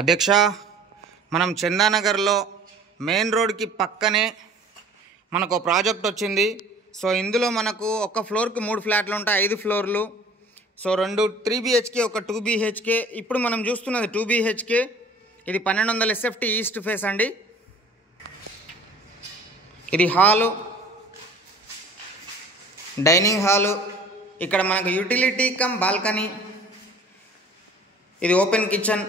అధ్యక్ష, మనం చందానగర్లో మెయిన్ రోడ్కి పక్కనే మనకు ప్రాజెక్ట్ వచ్చింది. సో ఇందులో మనకు ఒక ఫ్లోర్కి 3 ఫ్లాట్లు ఉంటాయి, 5 ఫ్లోర్లు. సో 2 3 BHK, ఒక 2 BHK. ఇప్పుడు మనం చూస్తున్నది 2 BHK. ఇది 1200 SFT ఈస్ట్ ఫేస్ అండి. ఇది హాలు, డైనింగ్ హాలు. ఇక్కడ మనకు యూటిలిటీ కమ్ బాల్కనీ. ఇది ఓపెన్ కిచెన్.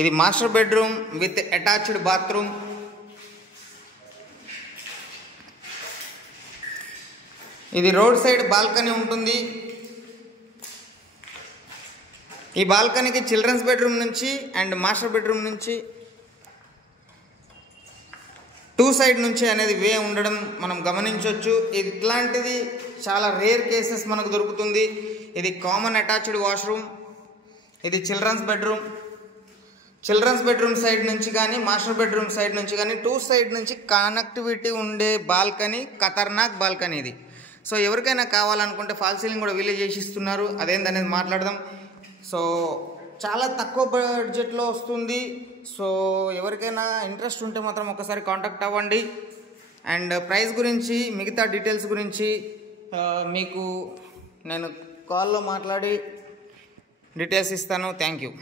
ఇది master bedroom with attached bathroom. ఇది రోడ్ సైడ్ బాల్కనీ ఉంటుంది. ఈ బాల్కనీకి చిల్డ్రన్స్ బెడ్రూమ్ నుంచి అండ్ మాస్టర్ బెడ్రూమ్ నుంచి 2 సైడ్ నుంచి అనేది వే ఉండడం మనం గమనించవచ్చు. ఇట్లాంటిది చాలా రేర్ కేసెస్ మనకు దొరుకుతుంది. ఇది కామన్ అటాచ్డ్ వాష్రూమ్. ఇది children's bedroom. Children's bedroom side నుంచి కానీ మాస్టర్ బెడ్రూమ్ సైడ్ నుంచి కానీ 2 సైడ్ నుంచి కనెక్టివిటీ ఉండే బాల్కనీ, ఖతర్నాక్ బాల్కనీ ఇది. సో ఎవరికైనా కావాలనుకుంటే ఫాల్ సీలింగ్ కూడా వీళ్ళే చేసి ఇస్తున్నారు. అదేందనేది మాట్లాడదాం. సో చాలా తక్కువ బడ్జెట్లో వస్తుంది. సో ఎవరికైనా ఇంట్రెస్ట్ ఉంటే మాత్రం ఒకసారి కాంటాక్ట్ అవ్వండి. అండ్ ప్రైస్ గురించి, మిగతా డీటెయిల్స్ గురించి మీకు నేను కాల్లో మాట్లాడి డీటెయిల్స్ ఇస్తాను. Thank you.